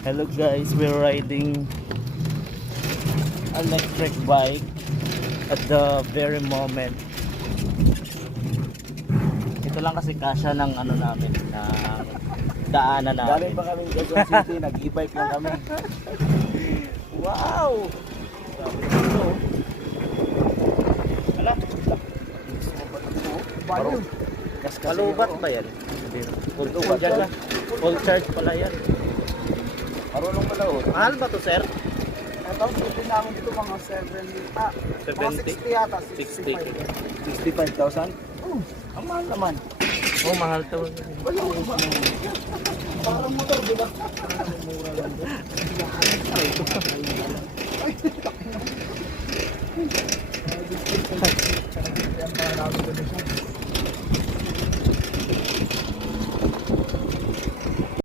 Hello guys, we're riding electric bike at the very moment. Ito lang kasi kasya ng ano namin, na daanan namin. Galing pa kami Quezon City, nag-e-bike lang kami. Wow! Sabi ko ito. Ala? Bayo. Malubat ba yan? Full charge na. Full charge pala yan. Marunong pala oh. Mahal ba to sir? Ito, bili namin dito mga 70. Mga 60 yata. 60. 65,000? Oh, Ang mahal naman. Oh, mahal to. parang motor, di ba? Mura lang.